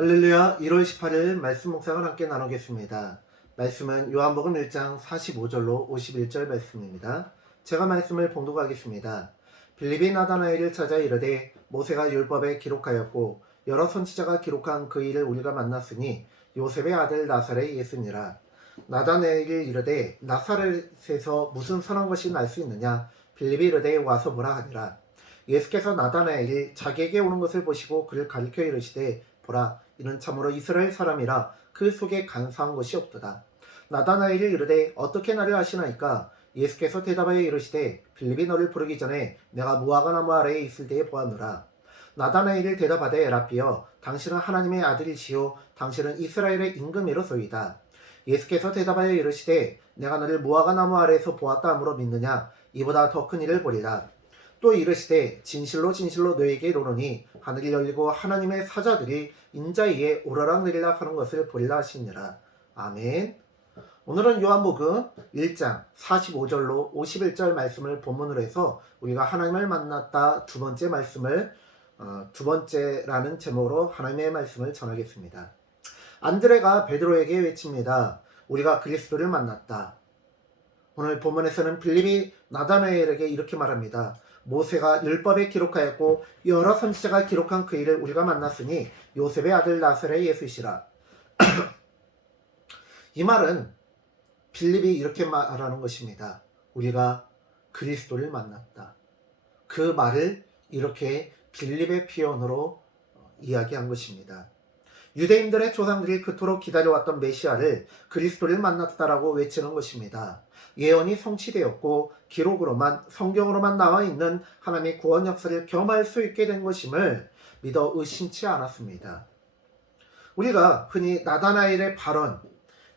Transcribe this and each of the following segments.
할렐루야. 1월 18일 말씀 묵상을 함께 나누겠습니다. 말씀은 요한복음 1장 45절로 51절 말씀입니다. 제가 말씀을 봉독하겠습니다. 빌립이 나다나엘을 찾아 이르되 모세가 율법에 기록하였고 여러 선지자가 기록한 그 일을 우리가 만났으니 요셉의 아들 나사렛 예수니라. 나다나엘이 이르되 나사렛에서 무슨 선한 것이 날 수 있느냐. 빌립이 이르되 와서 보라 하니라. 예수께서 나다나엘이 자기에게 오는 것을 보시고 그를 가리켜 이르시되 보라, 이는 참으로 이스라엘 사람이라 그 속에 간사한 것이 없도다. 나다나엘이 이르되 어떻게 나를 아시나이까? 예수께서 대답하여 이르시되 빌립이 너를 부르기 전에 내가 무화과 나무 아래에 있을 때에 보았노라. 나다나엘이 대답하되 라삐여, 당신은 하나님의 아들이시요 당신은 이스라엘의 임금이로소이다. 예수께서 대답하여 이르시되 내가 너를 무화과 나무 아래에서 보았다 함으로 믿느냐? 이보다 더 큰 일을 보리라. 또 이르시되 진실로 진실로 너에게 이르노니 하늘이 열리고 하나님의 사자들이 인자위에 오르락내리락 하는 것을 보리라 하시니라. 아멘. 오늘은 요한복음 1장 45절로 51절 말씀을 본문으로 해서 우리가 하나님을 만났다 두 번째 말씀을 두 번째라는 제목으로 하나님의 말씀을 전하겠습니다. 안드레가 베드로에게 외칩니다. 우리가 그리스도를 만났다. 오늘 본문에서는 빌립이 나다나엘에게 이렇게 말합니다. 모세가 율법에 기록하였고 여러 선지자가 기록한 그 일을 우리가 만났으니 요셉의 아들 나사렛 예수시라. 이 말은 빌립이 이렇게 말하는 것입니다. 우리가 그리스도를 만났다. 그 말을 이렇게 빌립의 표현으로 이야기한 것입니다. 유대인들의 조상들이 그토록 기다려왔던 메시아를 그리스도를 만났다라고 외치는 것입니다. 예언이 성취되었고 기록으로만 성경으로만 나와 있는 하나님의 구원 역사를 경험할 수 있게 된 것임을 믿어 의심치 않았습니다. 우리가 흔히 나다나엘의 발언,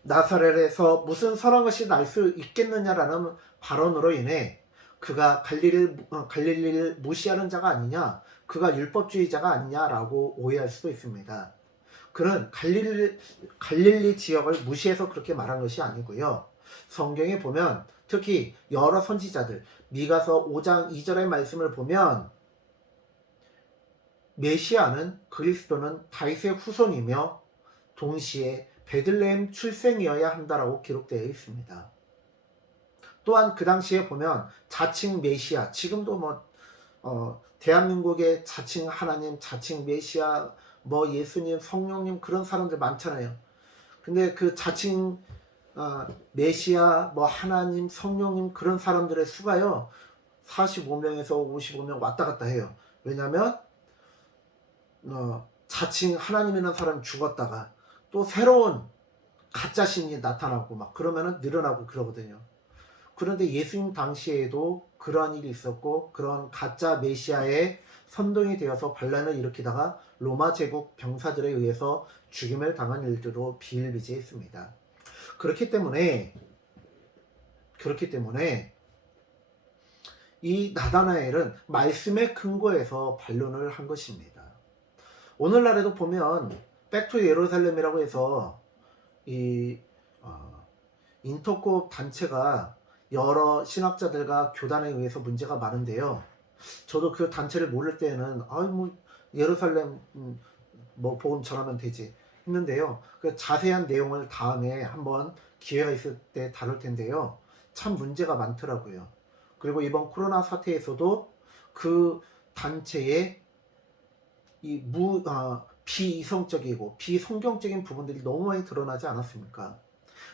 나사렛에서 무슨 선한 것이 날 수 있겠느냐라는 발언으로 인해 그가 갈릴리를 무시하는 자가 아니냐, 그가 율법주의자가 아니냐라고 오해할 수도 있습니다. 그는 갈릴리 지역을 무시해서 그렇게 말한 것이 아니고요. 성경에 보면 특히 여러 선지자들, 미가서 5장 2절의 말씀을 보면 메시아는 그리스도는 다윗의 후손이며 동시에 베들레헴 출생이어야 한다라고 기록되어 있습니다. 또한 그 당시에 보면 자칭 메시아, 지금도 대한민국의 자칭 하나님, 자칭 메시아, 예수님, 성령님 그런 사람들 많잖아요. 근데 그 자칭 메시아, 하나님, 성령님 그런 사람들의 수가요 45명에서 55명 왔다 갔다 해요. 왜냐하면 자칭 하나님이라는 사람이 죽었다가 또 새로운 가짜 신이 나타나고 그러면은 늘어나고 그러거든요. 그런데 예수님 당시에도 그러한 일이 있었고 그런 가짜 메시아의 선동이 되어서 반란을 일으키다가 로마 제국 병사들에 의해서 죽임을 당한 일들로 비일비재했습니다. 그렇기 때문에 이 나다나엘은 말씀의 근거에서 반론을 한 것입니다. 오늘날에도 보면 백투 예루살렘이라고 해서 이 인터콥 단체가 여러 신학자들과 교단에 의해서 문제가 많은데요. 저도 그 단체를 모를 때는 예루살렘 복음 전하면 되지 했는데요. 그 자세한 내용을 다음에 한번 기회가 있을 때 다룰 텐데요. 참 문제가 많더라고요. 그리고 이번 코로나 사태에서도 그 단체의 이 비이성적이고 비성경적인 부분들이 너무 많이 드러나지 않았습니까?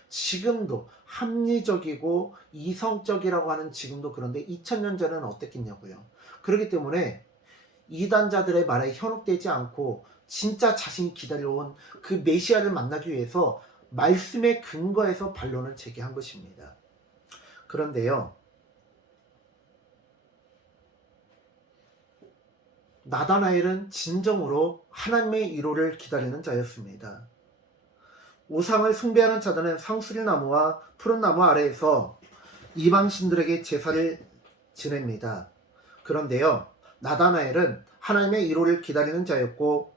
지금도 합리적이고 이성적이라고 하는 지금도 그런데 2000년 전에는 어땠겠냐고요. 그렇기 때문에 이단자들의 말에 현혹되지 않고 진짜 자신이 기다려온 그 메시아를 만나기 위해서 말씀의 근거에서 반론을 제기한 것입니다. 그런데요, 나다나엘은 진정으로 하나님의 위로를 기다리는 자였습니다. 우상을 숭배하는 자들은 상수리 나무와 푸른 나무 아래에서 이방신들에게 제사를 지냅니다. 그런데요, 나다나엘은 하나님의 위로를 기다리는 자였고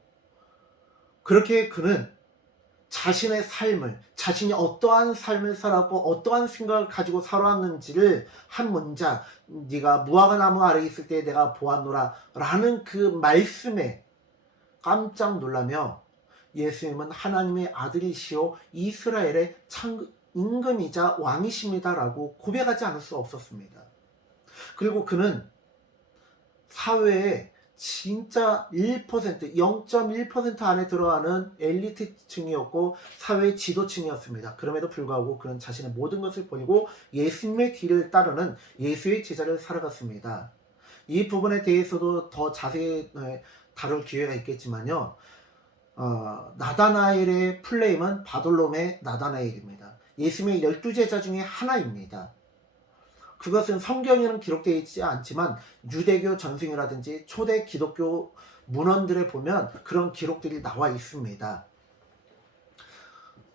그렇게 그는 자신의 삶을, 자신이 어떠한 삶을 살았고 어떠한 생각을 가지고 살아왔는지를 한 문장, 네가 무화과 나무 아래 있을 때 내가 보았노라 라는 그 말씀에 깜짝 놀라며 예수님은 하나님의 아들이시오 이스라엘의 임금이자 왕이십니다라고 고백하지 않을 수 없었습니다. 그리고 그는 사회에 진짜 1%, 0.1% 안에 들어가는 엘리트층이었고 사회 지도층이었습니다. 그럼에도 불구하고 그는 자신의 모든 것을 버리고 예수님의 뒤를 따르는 예수의 제자를 살아갔습니다. 이 부분에 대해서도 더 자세히 다룰 기회가 있겠지만요. 나다나엘의 플레임은 바돌롬의 나다나엘입니다. 예수님의 12제자 중에 하나입니다. 그것은 성경에는 기록되어 있지 않지만 유대교 전승이라든지 초대 기독교 문헌들에 보면 그런 기록들이 나와 있습니다.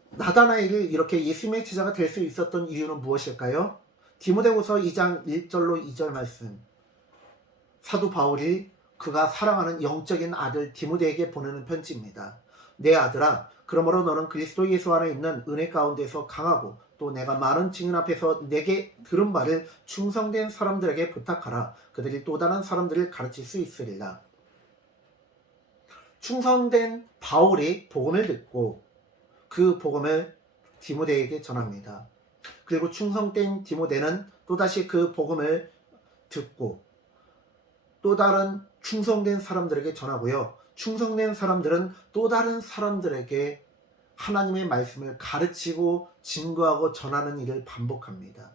나다나엘이 이렇게 예수님의 제자가 될 수 있었던 이유는 무엇일까요? 디모데후서 2장 1절로 2절 말씀. 사도 바울이 그가 사랑하는 영적인 아들 디모데에게 보내는 편지입니다. 내 아들아, 그러므로 너는 그리스도 예수 안에 있는 은혜 가운데서 강하고 또 내가 많은 증인 앞에서 내게 들은 바를 충성된 사람들에게 부탁하라. 그들이 또 다른 사람들을 가르칠 수 있으리라. 충성된 바울이 복음을 듣고 그 복음을 디모데에게 전합니다. 그리고 충성된 디모데는 또다시 그 복음을 듣고 또 다른 충성된 사람들에게 전하고요. 충성된 사람들은 또 다른 사람들에게 하나님의 말씀을 가르치고 증거하고 전하는 일을 반복합니다.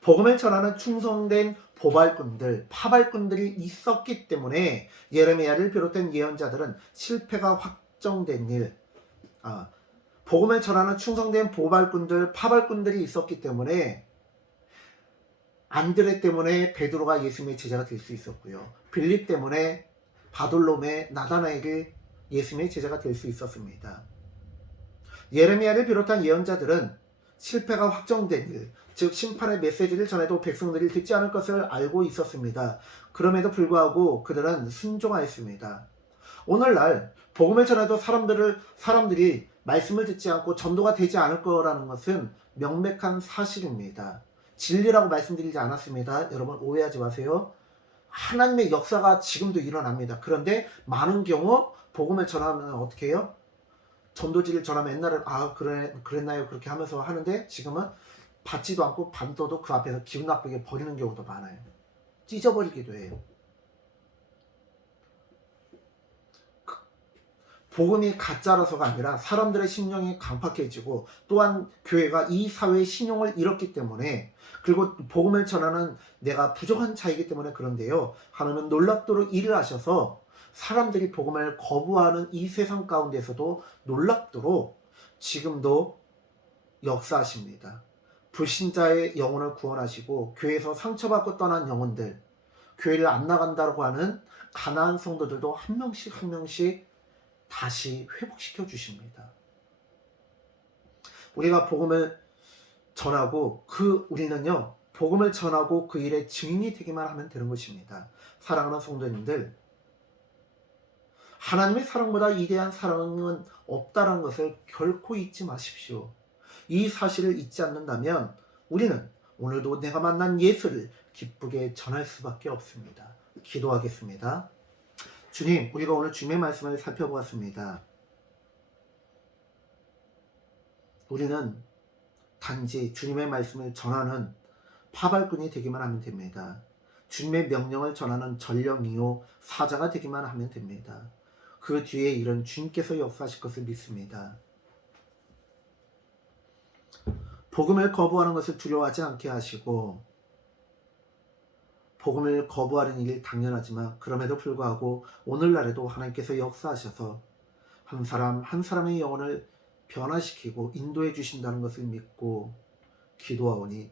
복음을 전하는 충성된 보발꾼들, 파발꾼들이 있었기 때문에 예레미야를 비롯한 예언자들은 실패가 확정된 일, 복음을 전하는 충성된 보발꾼들, 파발꾼들이 있었기 때문에 안드레 때문에 베드로가 예수님의 제자가 될 수 있었고요. 빌립 때문에 바돌롬의 나다나엘이 예수님의 제자가 될 수 있었습니다. 예레미야를 비롯한 예언자들은 실패가 확정된 일, 즉 심판의 메시지를 전해도 백성들이 듣지 않을 것을 알고 있었습니다. 그럼에도 불구하고 그들은 순종하였습니다. 오늘날 복음을 전해도 사람들이 말씀을 듣지 않고 전도가 되지 않을 거라는 것은 명백한 사실입니다. 진리라고 말씀드리지 않았습니다. 여러분 오해하지 마세요. 하나님의 역사가 지금도 일어납니다. 그런데 많은 경우 복음을 전하면 어떻게 해요? 전도지를 전하면 옛날엔 그랬나요? 그렇게 하면서 하는데 지금은 받지도 않고 받어도 그 앞에서 기분 나쁘게 버리는 경우도 많아요. 찢어버리기도 해요. 복음이 가짜라서가 아니라 사람들의 심령이 강팍해지고 또한 교회가 이 사회의 신용을 잃었기 때문에 그리고 복음을 전하는 내가 부족한 자이기 때문에 그런데요. 하나님은 놀랍도록 일을 하셔서 사람들이 복음을 거부하는 이 세상 가운데서도 놀랍도록 지금도 역사하십니다. 불신자의 영혼을 구원하시고 교회에서 상처받고 떠난 영혼들, 교회를 안 나간다고 하는 가난한 성도들도 한 명씩 다시 회복시켜 주십니다. 우리가 복음을 전하고 우리는요 복음을 전하고 그 일의 증인이 되기만 하면 되는 것입니다. 사랑하는 성도님들, 하나님의 사랑보다 위대한 사랑은 없다는 것을 결코 잊지 마십시오. 이 사실을 잊지 않는다면 우리는 오늘도 내가 만난 예수를 기쁘게 전할 수밖에 없습니다. 기도하겠습니다. 주님, 우리가 오늘 주님의 말씀을 살펴보았습니다. 우리는 단지 주님의 말씀을 전하는 파발꾼이 되기만 하면 됩니다. 주님의 명령을 전하는 전령이요 사자가 되기만 하면 됩니다. 그 뒤에 일은 주님께서 역사하실 것을 믿습니다. 복음을 거부하는 것을 두려워하지 않게 하시고 복음을 거부하는 일이 당연하지만 그럼에도 불구하고 오늘날에도 하나님께서 역사하셔서 한 사람 한 사람의 영혼을 변화시키고 인도해 주신다는 것을 믿고 기도하오니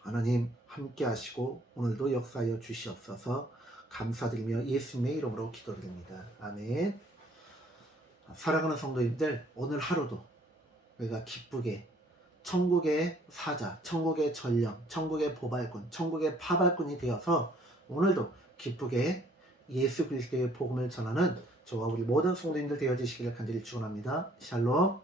하나님 함께 하시고 오늘도 역사하여 주시옵소서. 감사드리며 예수님의 이름으로 기도드립니다. 아멘. 사랑하는 성도님들, 오늘 하루도 우리가 기쁘게 천국의 사자, 천국의 전령, 천국의 보발꾼, 천국의 파발꾼이 되어서 오늘도 기쁘게 예수 그리스도의 복음을 전하는 저와 우리 모든 성도님들 되어주시기를 간절히 축원합니다. 샬롬.